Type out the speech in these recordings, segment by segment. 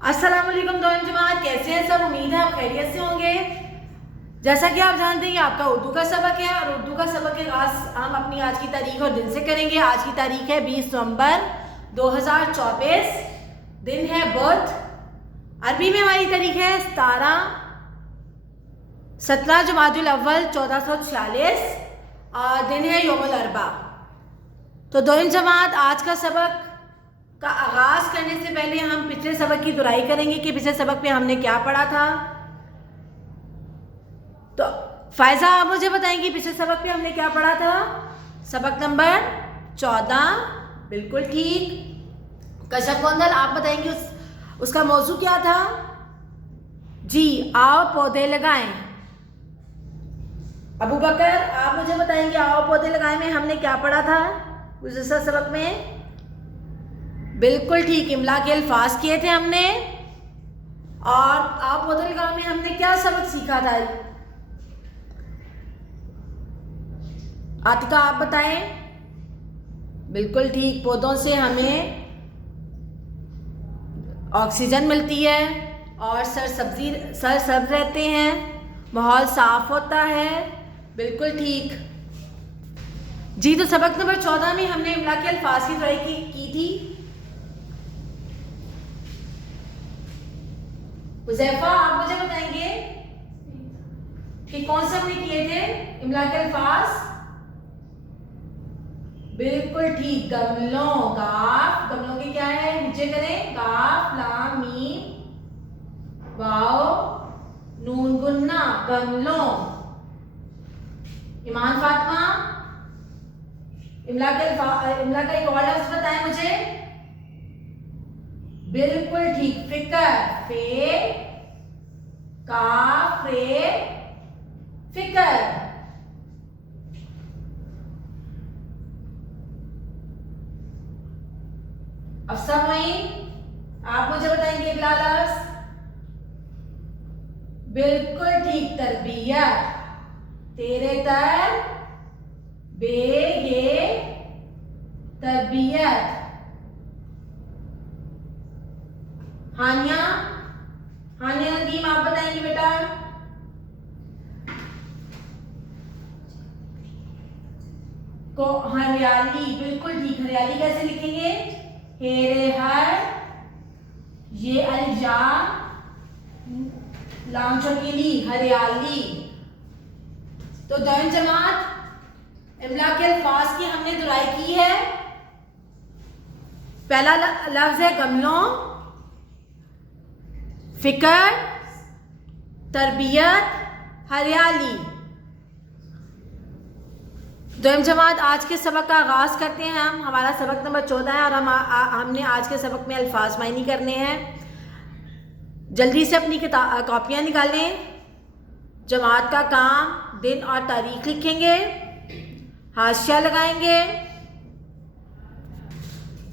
अस्सलाम वालेकुम दोस्त जमात, कैसे हैं सब। उम्मीद है आप खैरियत से होंगे। जैसा कि आप जानते हैं ये आपका उर्दू का सबक है और उर्दू का सबक के आगाज हम अपनी आज की तारीख और दिन से करेंगे। आज की तारीख है 20 नवंबर 2024, दिन है बुध। अरबी में हमारी तारीख है 17 जुमादुल अव्वल 1446 और दिन है यौमुल अरबा। तो दोस्त जमात, आज का सबक का आगाज करने से पहले हम पिछले सबक की दुराई करेंगे कि पिछले सबक में हमने क्या पढ़ा था। तो फायजा, आप मुझे बताएंगी पिछले सबक में हमने क्या पढ़ा था। सबक नंबर 14, बिल्कुल ठीक। कशफ गोंदल, आप बताएंगे उसका मौजू क्या था। जी, आओ पौधे लगाएं। अबू बकर, आप मुझे बताएंगे आओ पौधे लगाएं में हमने क्या पढ़ा था पिछले सबक में। बिल्कुल ठीक, इमला के अल्फाज किए थे हमने। और आप पौधे लगाओ में हमने क्या सबक सीखा था। आतिका, आप बताएं। बिल्कुल ठीक, पौधों से हमें ऑक्सीजन मिलती है और सरसब्ज रहते हैं, माहौल साफ होता है। बिल्कुल ठीक जी। तो सबक नंबर 14 में हमने इमला के अल्फाज की दुराई की थी। हुज़ैफा, आप मुझे बताएंगे कि कौन से हमने किए थे इमला के अल्फाज। बिल्कुल ठीक, गमलों। गाफ, गमलों के क्या है, नीचे करें। गाफ लाम मीम वाओ नून गुन्ना, गमलों। ईमान फातिमा, इमला का एक और लफ्ज बताएं मुझे। बिल्कुल ठीक, फिक्र। फे काफ रे फिक्र। अफसर मोइन, आप मुझे बताएंगे अगला लफ्ज। बिल्कुल ठीक, तरबियत। तेरे तर बेगे तरबियत। हानिया नदीम, आप बताएंगे बेटा। को हरियाली, बिल्कुल ठीक, हरियाली कैसे लिखेंगे। हेरे हर, ये अलजा लाम शकीली, हरियाली। तो दोनों जमात, इमला के अल्फाज की हमने दुराई की है। पहला लफ्ज है गमलों, फिक्र, तरबियत, हरियाली। दोयम जमात, आज के सबक का आगाज करते हैं हम। हमारा सबक नंबर 14 है और हमने आज के सबक में अल्फाज मायनी करने हैं। जल्दी से अपनी कॉपियां निकालें। जमात का काम, दिन और तारीख लिखेंगे, हाशिया लगाएंगे।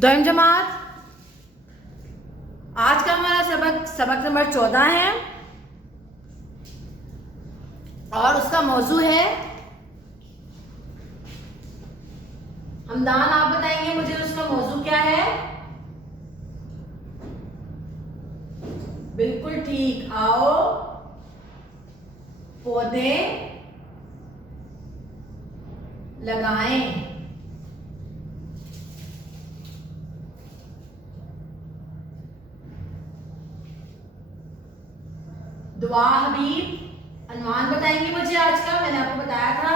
दोयम जमात, आज का हमारा सबक नंबर 14 है और उसका मौजू है हमदान। आप बताएंगे मुझे उसका मौजू क्या है। बिल्कुल ठीक, आओ पौधे लगाएं। दुआ हबीब, अनवान बताएंगे मुझे आज का, मैंने आपको बताया था।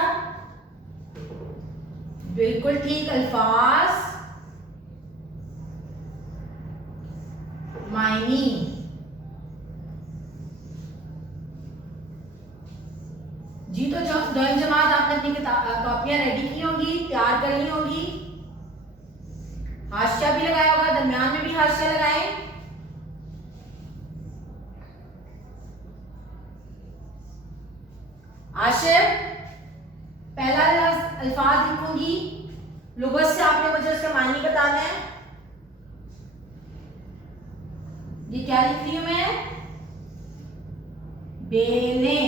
बिल्कुल ठीक, अल्फाज मायनी। जी, तो दोयम जमात, आपने अपनी कॉपियां रेडी की होंगी, तैयार कर ली होंगी। हाशिया भी लगाया होगा, दरमियान में भी हाशिया लगाएं। आशिफ, पहला अल्फाज लिखूंगी, लुगत से आपने मुझे उसका मानी बताना है। ये क्या लिख रही हूं मैं। बेने।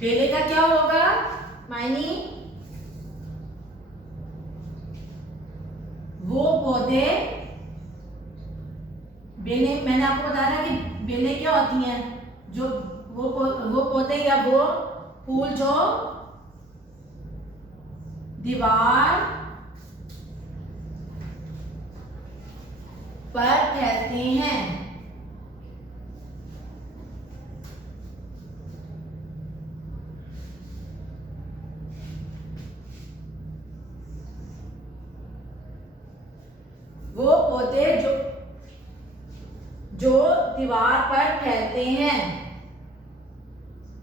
बेले का क्या होगा मायनी। वो पौधे बेलें, मैंने आपको बताया कि बेलें क्या होती हैं, जो वो पौधे या वो फूल जो दीवार पर फैलते हैं। वो पौधे जो दीवार पर फैलते हैं।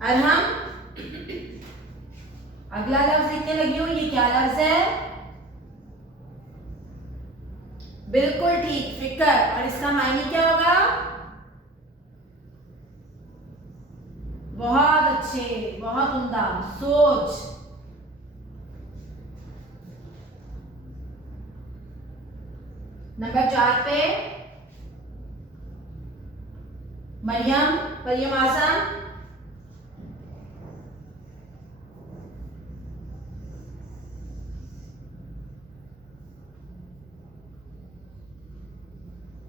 और हम अगला लफ्ज लिखने लगी हूं, ये क्या लफ्ज है? बिल्कुल ठीक, फिक्र। और इसका मायने क्या होगा? बहुत अच्छे, बहुत उम्दा, सोच। नंबर 4 पे मरियम आजम।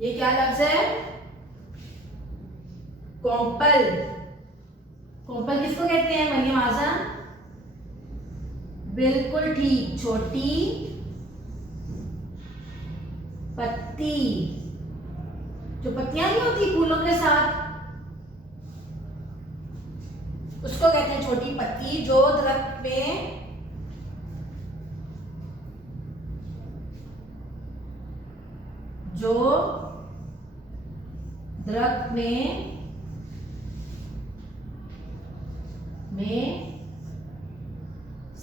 ये क्या लफ्ज है? कोंपल। कोंपल किसको कहते हैं मरियम आजम? बिल्कुल ठीक, छोटी पत्ती। जो पत्तियां नहीं होती फूलों के साथ, उसको कहते हैं छोटी पत्ती। जो दरख्त में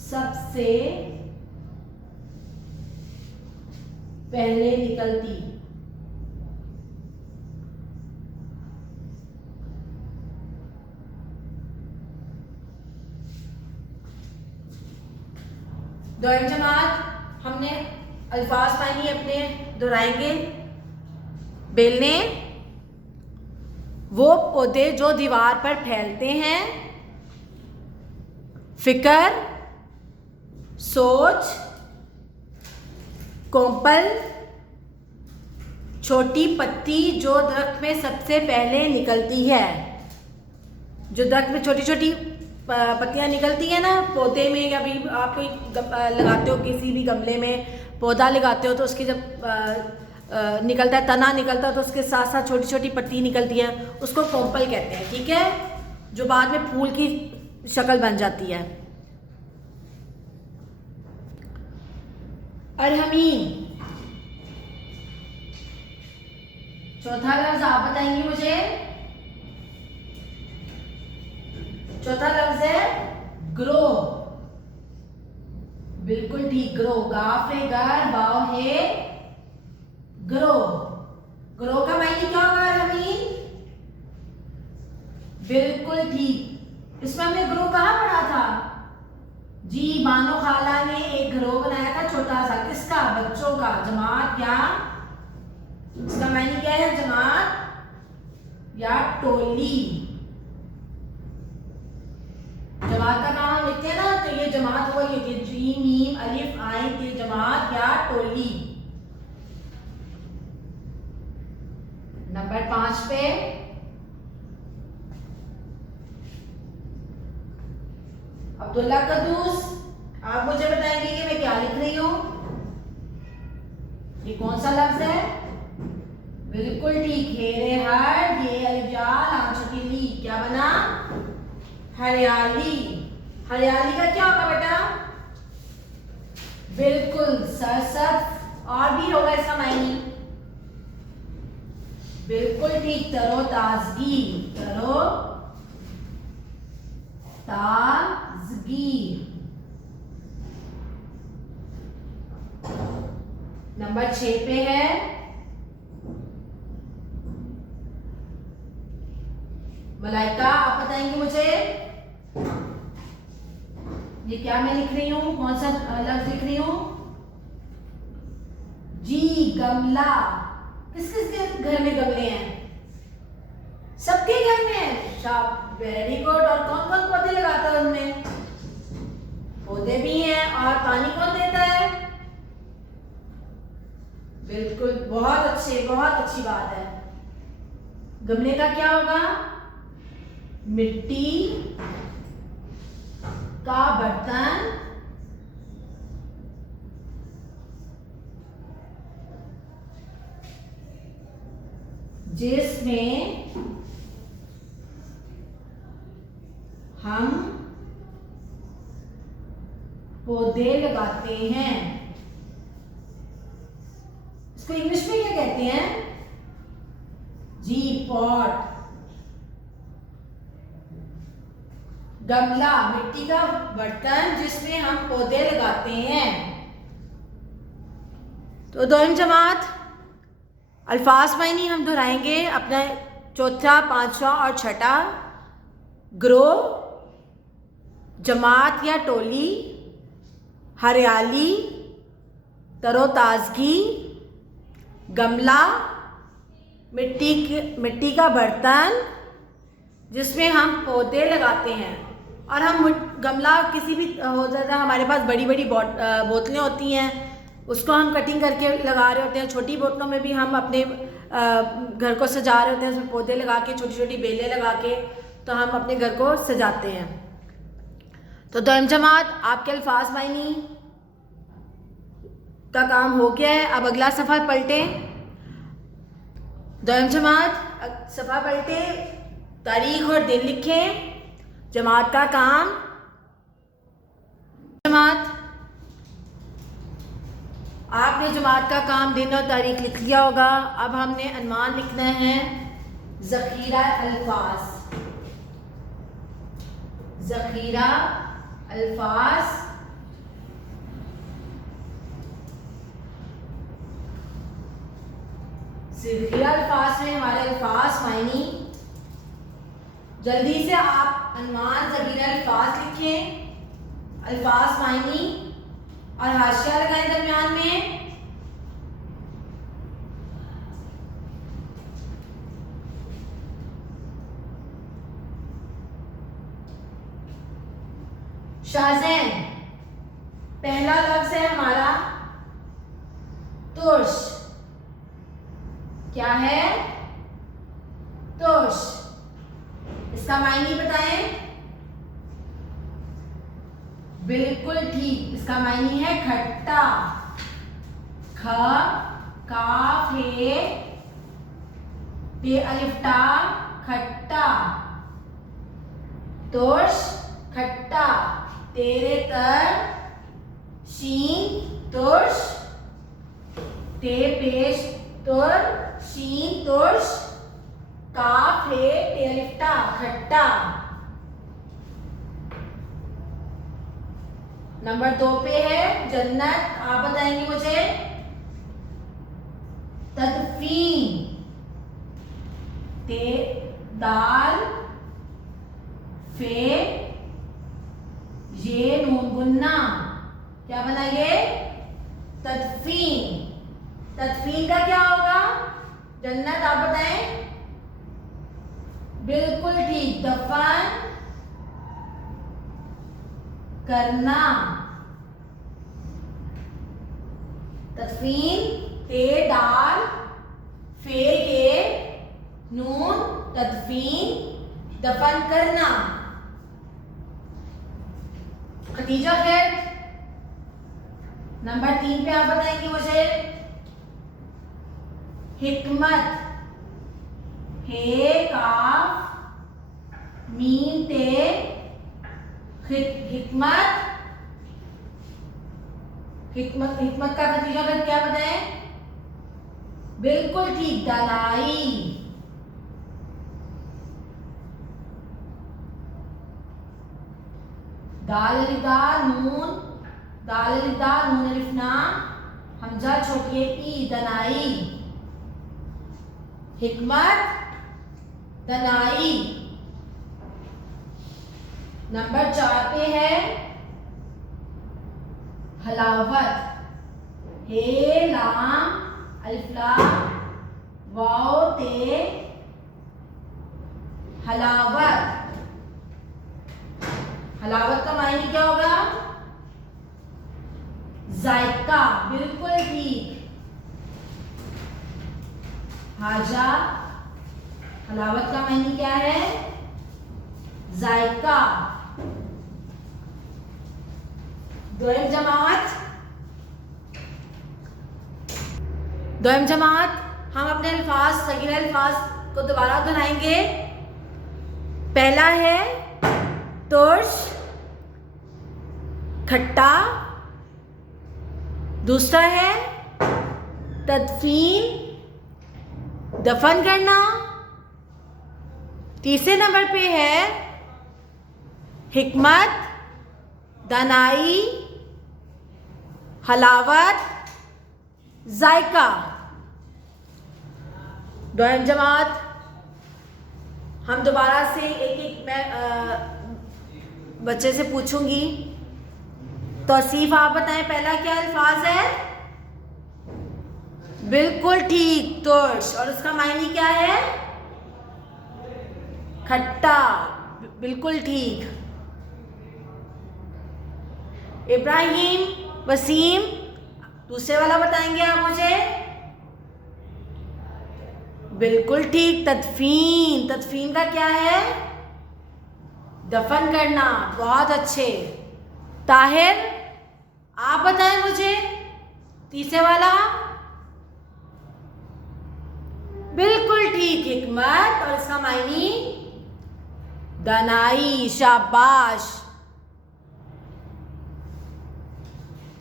सबसे पहले निकलती। दोहरी जमात हमने अल्फाज पानी अपने दोहराएंगे। बेलने, वो पौधे जो दीवार पर फैलते हैं। फिक्र, सोच। कोंपल, छोटी पत्ती जो दरख्त में सबसे पहले निकलती है। जो दरख्त में छोटी छोटी पत्तियां निकलती है ना पौधे में, या भी आप कोई लगाते हो किसी भी गमले में पौधा लगाते हो, तो उसकी जब निकलता है, तना निकलता है, तो उसके साथ साथ छोटी छोटी पत्ती निकलती है, उसको कोंपल कहते हैं। ठीक है, जो बाद में फूल की शक्ल बन जाती है। अरहमीन, चौथा लफ्ज आप बताएंगे मुझे। चौथा लफ्ज है ग्रोह। बिल्कुल ठीक, ग्रोह। गाफे गर बाव है ग्रोह। ग्रोह का मायने क्या होगा अरहमीन? बिल्कुल ठीक। इसमें हमने ग्रोह कहाँ पढ़ा था? जी, बानो खाला ने एक ग्रोह बनाया था छोटा सा। किसका? बच्चों का। जमात या इसका मायने क्या है? जमात या टोली। जमात का काम हम लिखते हैं ना, तो ये जमात हुआ, ये जी मीम अलिफ आइन, ये जमात या टोली। नंबर 5 पे अब्दुल्ला कद्दूस, आप मुझे बताएंगे कि मैं क्या लिख रही हूं। ये कौन सा लफ्ज है? बिल्कुल ठीक, हेरे हर, ये अलिफ्जाल आंसू की ली, क्या बना? हरियाली। हरियाली का क्या होगा बेटा? बिल्कुल सरसब्ज। और भी होगा इसका मायने। बिल्कुल ठीक, तरोताजगी। ताजगी। नंबर 6 पे है मलाइका, आप बताएंगे मुझे ये क्या मैं लिख रही हूं, कौन सा लफ्ज लिख रही हूं? जी, गमला। किस किस के घर में गमले हैं? सबके घर में है। Very good. और कौन कौन पौधे लगाता है उनमें? पौधे भी हैं। और पानी कौन देता है? बिल्कुल, बहुत अच्छे, बहुत अच्छी बात है। गमले का क्या होगा? मिट्टी का बर्तन जिसमें हम पौधे लगाते हैं। इसको इंग्लिश में क्या कहते हैं? जी, पॉट। गमला मिट्टी का बर्तन जिसमें हम पौधे लगाते हैं। तो दोनों जमात अल्फाज मायनी हम दोहराएंगे अपना चौथा, पांचवा और छठा। ग्रो जमात या टोली, हरियाली, तरोताजगी। गमला मिट्टी का बर्तन जिसमें हम पौधे लगाते हैं। और हम गमला किसी भी हो जाता है, हमारे पास बड़ी बड़ी बोतलें होती हैं, उसको हम कटिंग करके लगा रहे होते हैं। छोटी बोतलों में भी हम अपने घर को सजा रहे होते हैं, उसमें पौधे लगा के, छोटी छोटी बेलें लगा के, तो हम अपने घर को सजाते हैं। तो दोनों जमात आपके अल्फाज मायनी का काम हो गया है। अब अगला सफ़ा पलटें। दोनों जमात सफ़ा पलटें, तारीख और दिन लिखें। जमात का काम। जमात आपने जमात का काम, दिन और तारीख लिख लिया होगा। अब हमने अनुमान लिखना है ज़ख़ीरा अल्फाज। ज़ख़ीरा अल्फाज ज़ख़ीरा अल्फाज में हमारे अल्फाज मायनी। जल्दी से आप अनुमान ज़ख़ीरा अल्फाज लिखें, अल्फाज मायनी और हाशिया लगाएं दरमियान में। शाज़ैन पहला लफ्ज़ है हमारा तुर्श। क्या है? तुर्श। इसका मायने बताएं। बिल्कुल ठीक, इसका मायने है खट्टा। ख काफ हे ते अलिफ टा, खट्टा। तुर्श खट्टा। तेरे तर शीन तुर्श, ते पेश तुर शीन तुर्श, काफ है ते अलिफ टा, खट्टा। नंबर 2 पे है जन्नत। आप बताएंगे मुझे। तदफीन ते दाल फे ये नून गुन्ना। क्या बनाइए? तदफीन। तदफीन का क्या होगा? जन्नत आप बताएं। बिल्कुल ठीक, दफन करना। तदफीन ते दाल फे ये नून, तदफीन दफन करना। खतीजा खैर नंबर 3 पे आप बताएंगे मुझे। हिकमत हे काफ मीम ते हिकमत। हिकमत का खतीजा खैर क्या बताएं? बिल्कुल ठीक, दलाई। दाल अलिदा नून, दाल अलिदा नून अलिफ ना, हमजा छोटी ई, दनाई। हिकमत दनाई। नंबर 4 पे है हलावत। हे लाम अलिफ लाम वाओ ते हलावत। हलावत का मायने क्या होगा? जायका। बिल्कुल ठीक। हाजा हलावत का मायने क्या है? जायका। दोयम जमात हम अपने अल्फाज, सगीरा अल्फाज को दोबारा दोहराएंगे। पहला है तुर्श, खट्टा। दूसरा है तदफीन, दफन करना। तीसरे नंबर पे है हिकमत, दानाई, हलावत, जायका। दोयम जमात हम दोबारा से एक एक मैं बच्चे से पूछूंगी। तौसीफ आप बताएं, पहला क्या अल्फाज है? बिल्कुल ठीक, तुर्श। और उसका मायने क्या है? खट्टा। बिल्कुल ठीक। इब्राहिम, वसीम, दूसरे वाला बताएंगे आप मुझे। बिल्कुल ठीक, तदफीन। तदफीन का क्या है? दफन करना। बहुत अच्छे। ताहिर आप बताएं मुझे तीसरे वाला। बिल्कुल ठीक, हिकमत। और इसका मायने दानाई। शाबाश।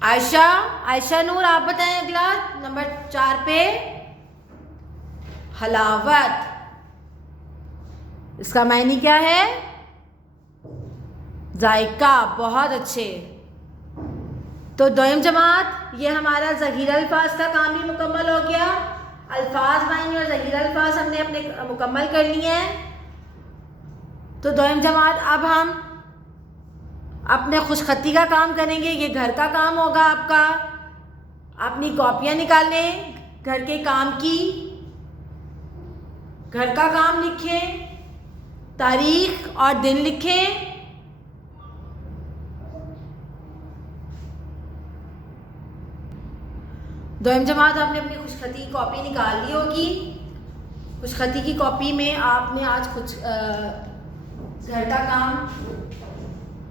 आयशा नूर आप बताएं अगला नंबर 4 पे। हलावत, इसका मायने क्या है? जायका। बहुत अच्छे। तो दोयम जमात ये हमारा ज़हीरा अल्फाज का काम भी मुकम्मल हो गया। अल्फाज मायने और ज़हीरा अल्फाज हमने अपने मुकम्मल कर लिए हैं। तो दोयम जमात अब हम अपने खुशखती का काम करेंगे। ये घर का काम होगा आपका। अपनी कॉपियाँ निकालें घर के काम की। घर का काम लिखें, तारीख और दिन लिखें। दोयम जमात आपने अपनी खुशखती की कॉपी निकाल ली होगी। खुशखती की कॉपी में आपने आज कुछ घर का काम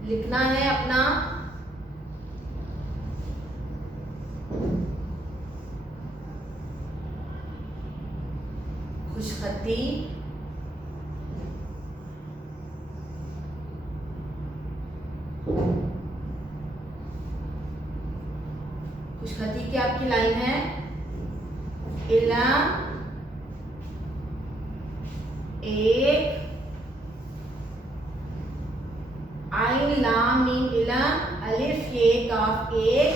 लिखना है अपना। खुशखती, खुशखती की आपकी लाइन है, इल्म एक, आइन लाम मीम इल्म, अलिफ ये काफ एक,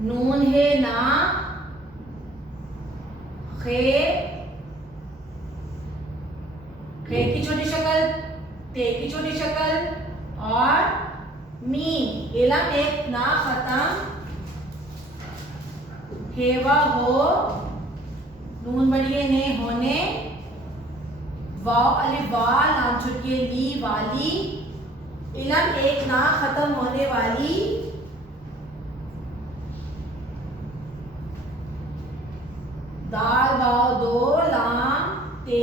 नून है ना, खे, खे की छोटी शक्ल, ते की छोटी शक्ल और मीम। इल्म एक ना खत्म, हेवा हो, नून बढ़िए ने होने, वाव अलिफ वाल, लाम छुटके ली वाली, इल्म एक ना खत्म होने वाली, दाल वाव दो, लाम ते,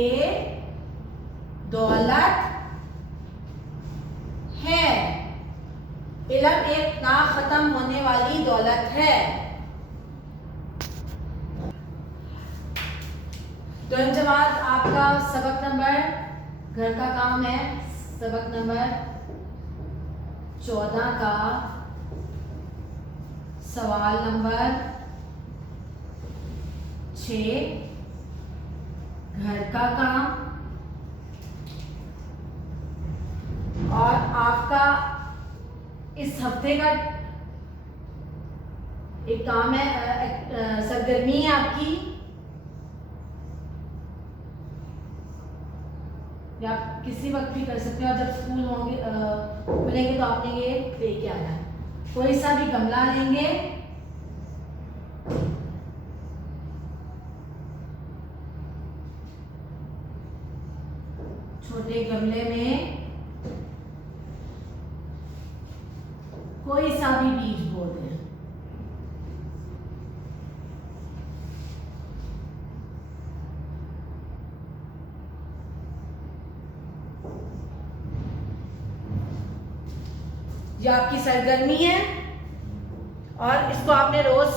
दौलत है। इल्म एक ना खत्म होने वाली दौलत है। दोयम जमात आपका सबक नंबर, घर का काम है सबक नंबर 14 का सवाल नंबर 6, घर का काम। और आपका इस हफ्ते का एक काम है, सरगर्मी है आपकी। या आप किसी वक्त भी कर सकते हो। और जब स्कूल होंगे खुलेंगे तो आपने ये लेके आना है। कोई सा भी गमला लेंगे, छोटे गमले में कोई सा भी बीज बो दें। ये आपकी सरगर्मी है और इसको आपने रोज़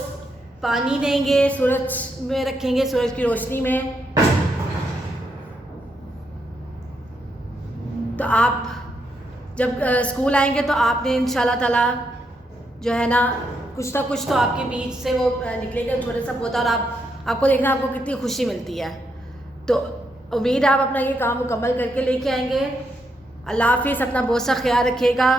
पानी देंगे, सूरज में रखेंगे, सूरज की रोशनी में। तो आप जब स्कूल आएंगे तो आपने इंशाल्लाह ताला जो है ना कुछ तो आपके बीच से वो निकलेगा छोटा सा पौधा, और आपको देखना आपको कितनी खुशी मिलती है। तो उम्मीद है आप अपना ये काम मुकम्मल करके लेके आएंगे। अल्लाह हाफिज़, अपना बहुत सा ख्याल रखिएगा।